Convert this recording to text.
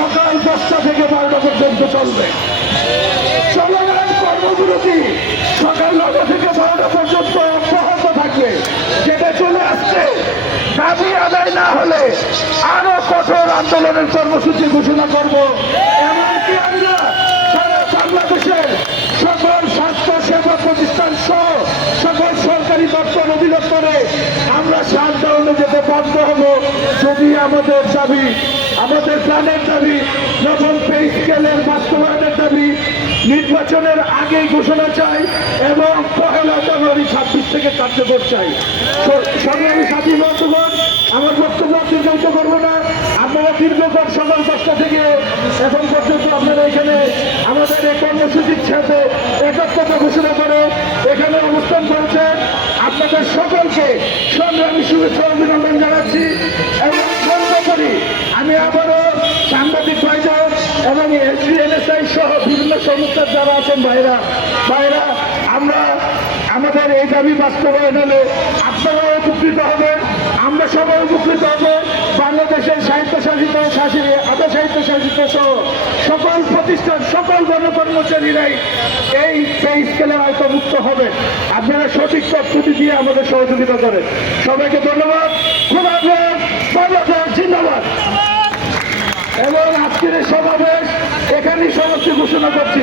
সকাল 10টা থেকে 12টা পর্যন্ত চলবে। চলমান কর্মবিরতি সকাল 9টা থেকে 12টা পর্যন্ত অব্যাহত থাকবে। যেটা চলে আসছে, দাবি আদায় না হলে আরো কঠোর আন্দোলনের কর্মসূচি ঘোষণা করব। এমনকি আমরা সারা বাংলাদেশের সকল স্বাস্থ্য সেবা প্রতিষ্ঠান সহ সকল সরকারি দপ্তর অধিদপ্তরে আমরা শাটডাউনে যেতে বাধ্য হব যদি আমাদের দাবি, আমাদের প্রাণের দাবি, নতুন পে স্কেলের বাস্তবায়নের দাবি নির্বাচনের আগেই ঘোষণা চাই এবং 1 জানুয়ারি 26 থেকে কার্যকর চাই। সংগ্রামী সাথী বন্ধুগণ, আমার বক্তব্য দীর্ঘায়িত করবো না। আপনারা দীর্ঘক্ষণ সকাল 10টা থেকে এখন পর্যন্ত আপনারা এখানে আমাদের এই কর্মসূচির সাথে একাত্মতা ঘোষণা করে এখানে অনুষ্ঠান করেছেন। আপনাদের সকলকে সংগ্রামী শুভেচ্ছা অভিনন্দন জানাচ্ছি এবং সর্বোপরি আমি আবারও সাংবাদিক ভাইদের এবং এসডিএনএসআই সহ বিভিন্ন সংস্থার যারা আছেন ভাইরা আমরা আমাদের এই দাবি বাস্তবায়ন হলে আপনারাও উপকৃত হবেন, আমরা সবাই উপকৃত হব। বাংলাদেশের স্বায়ত্তশাসিত আধা স্বায়ত্তশাসিত সহ সকল প্রতিষ্ঠান, সকল গণকর্মচারীরাই এই পে স্কেলের আওতামুক্ত হবে। আপনারা সঠিক তথ্যটি দিয়ে আমাদের সহযোগিতা করেন। সবাইকে ধন্যবাদ। খোদা হাফেজ। বাংলাদেশ জিন্দাবাদ। এবং আজকের এই সমাবেশ এখানেই সমাপ্তি ঘোষণা করছি।